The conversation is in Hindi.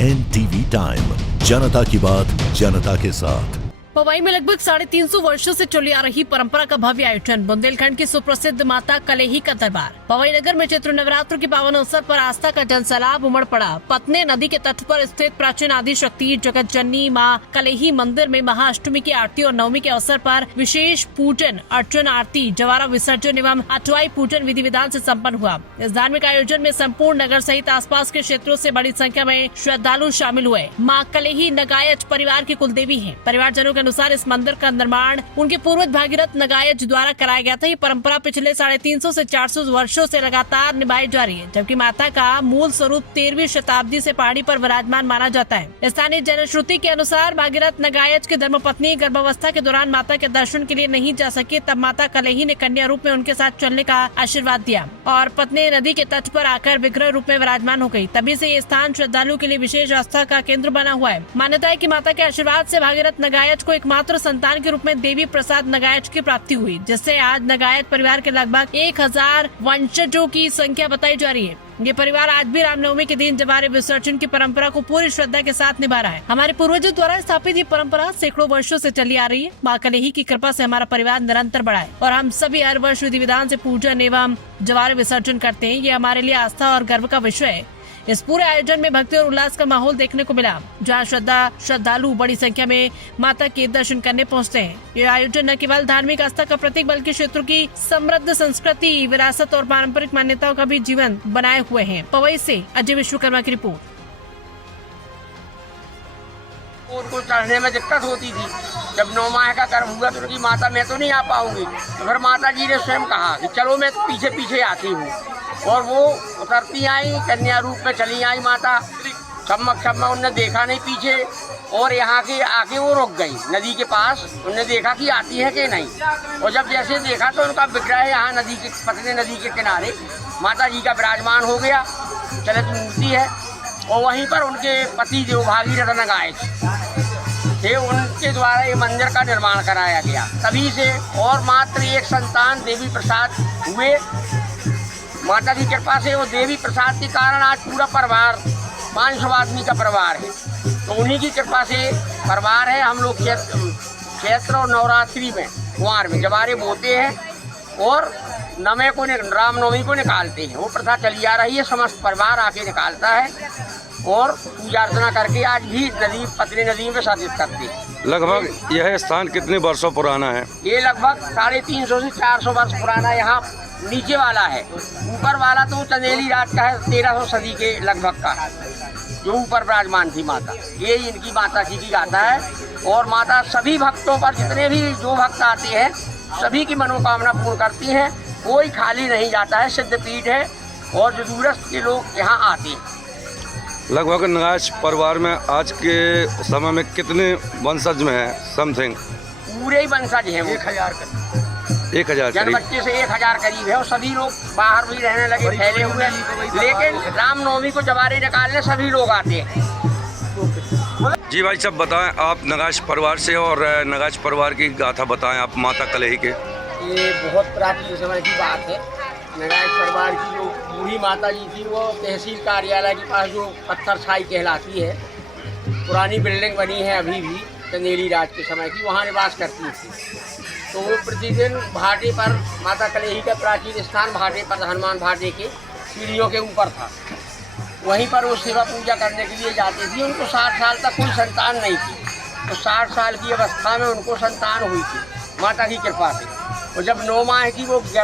NTV टाइम, जनता की बात जनता के साथ। पवई में लगभग 350 वर्षों से चली आ रही परंपरा का भव्य आयोजन, बुंदेलखंड की सुप्रसिद्ध माता कलेही का दरबार। पवई नगर में चैत्र नवरात्र के पावन अवसर पर आस्था का जनसैलाब उमड़ पड़ा। पत्ने नदी के तट पर स्थित प्राचीन आदि शक्ति जगत जननी माँ कलेही मंदिर में महाअष्टमी की आरती और नवमी के अवसर पर विशेष पूजन अर्चन, आरती, जवारा विसर्जन एवं अठवाई पूजन विधि विधान से सम्पन्न हुआ। इस धार्मिक आयोजन में संपूर्ण नगर सहित आसपास के क्षेत्रों से बड़ी संख्या में श्रद्धालु शामिल हुए। माँ कलेही नगायच परिवार की कुलदेवी है। परिवारजनों के अनुसार इस मंदिर का निर्माण उनके पूर्वज भागीरथ नगायच द्वारा कराया गया था। ये परंपरा पिछले 350 से 400 वर्षों से लगातार निभाई जा रही है, जबकि माता का मूल स्वरूप 13वीं शताब्दी से पहाड़ी पर विराजमान माना जाता है। स्थानीय जनश्रुति के अनुसार भागीरथ नगायच की धर्मपत्नी गर्भावस्था के दौरान माता के दर्शन के लिए नहीं जा सकी, तब माता कलेही ने कन्या रूप में उनके साथ चलने का आशीर्वाद दिया और पत्नी नदी के तट पर आकर विग्रह रूप में विराजमान हो गयी। तभी से ये स्थान श्रद्धालु के लिए विशेष आस्था का केंद्र बना हुआ है। मान्यता है कि माता के आशीर्वाद से भागीरथ नगायच को एकमात्र संतान के रूप में देवी प्रसाद नगायच की प्राप्ति हुई, जिससे आज नगायच परिवार के लगभग 1000 वंशजों की संख्या बताई जा रही है। ये परिवार आज भी रामनवमी के दिन जवारे विसर्जन की परंपरा को पूरी श्रद्धा के साथ निभा रहा है। हमारे पूर्वजों द्वारा स्थापित ये परंपरा सैकड़ों वर्षों से चली आ रही है। माँ कलेही की कृपा से हमारा परिवार निरंतर बढ़ा है और हम सभी हर वर्ष विधि विधान से पूजन एवं जवारे विसर्जन करते हैं। ये हमारे लिए आस्था और गर्व का विषय है। इस पूरे आयोजन में भक्ति और उल्लास का माहौल देखने को मिला, जहां श्रद्धालु बड़ी संख्या में माता के दर्शन करने पहुंचते हैं। ये आयोजन न केवल धार्मिक आस्था का प्रतीक बल्कि क्षेत्र की समृद्ध संस्कृति, विरासत और पारंपरिक मान्यताओं का भी जीवन बनाए हुए हैं। पवई से अजय विश्वकर्मा की रिपोर्ट। उनको चढ़ने में दिक्कत होती थी। जब 9 माह का गर्भ हुआ तो उनकी माता मैं तो नहीं आ पाऊंगी, तो फिर माता जी ने स्वयं कहा कि चलो मैं पीछे पीछे आती हूँ, और वो उतरती आई, कन्या रूप में चली आई माता। चमक उनने देखा नहीं पीछे, और यहाँ के आके वो रुक गई नदी के पास। उनने देखा कि आती है कि नहीं, और जब जैसे देखा तो उनका विग्रह यहाँ नदी के पतले नदी के किनारे माता जी का विराजमान हो गया, चलित मूर्ति है। और वहीं पर उनके पति जो भागीरथ नगायच थे, उनके द्वारा ये मंदिर का निर्माण कराया गया। तभी से और मात्र एक संतान देवी प्रसाद हुए। माता की कृपा से वो देवी प्रसाद के कारण आज पूरा परिवार 500 आदमी का परिवार है। तो उन्हीं की कृपा से परिवार है। हम लोग चैत्र और नवरात्रि में कुंवार में जवारे बोते हैं और नवे को रामनवमी को निकालते हैं। वो प्रथा चली आ रही है, समस्त परिवार आके निकालता है और पूजा अर्चना करके आज भी नदी पतली नदी में विसर्जित करते हैं। लगभग यह स्थान कितने वर्षों पुराना है? ये लगभग 350 से 400 वर्ष पुराना यहाँ नीचे वाला है। ऊपर वाला तो चंदेली राज का है, 1300 सदी के लगभग का, जो ऊपर विराजमान थी माता। ये इनकी माता जी की गाथा है। और माता सभी भक्तों पर, जितने भी जो भक्त आते हैं, सभी की मनोकामना पूर्ण करती हैं। कोई खाली नहीं जाता है। सिद्धपीठ है और जो दूरस्थ के लोग यहाँ आते हैं। लगभग नगायच परिवार में आज के समय में कितने वंशज में है? समथिंग पूरे ही वंशज हैं वो 1000 जन बच्चे से 1000 करीब है। और सभी लोग बाहर भी रहने लगे, फैले हुए, लेकिन रामनवमी को जवारे निकालने सभी लोग आते हैं। जी भाई साहब, बताएं आप नगायच परिवार से, और नगायच परिवार की गाथा बताएं आप माता कलेही के। ये बहुत प्राचीन समय की बात है। नगायच परिवार की जो बूढ़ी माता जी थी, वो तहसील कार्यालय के पास जो पत्थर छाई कहलाती है, पुरानी बिल्डिंग बनी है अभी भी, चंदेली राज के समय की, वहाँ निवास करती थी। तो वो प्रतिदिन भाटे पर, माता कलेही का प्राचीन स्थान भाटे पर, हनुमान भाटे के सीढ़ियों के ऊपर था, वहीं पर वो सेवा पूजा करने के लिए जाती थी। उनको 60 साल तक कोई संतान नहीं थी, तो 60 साल की अवस्था में उनको संतान हुई थी माता की कृपा से। और जब 9 माह की वो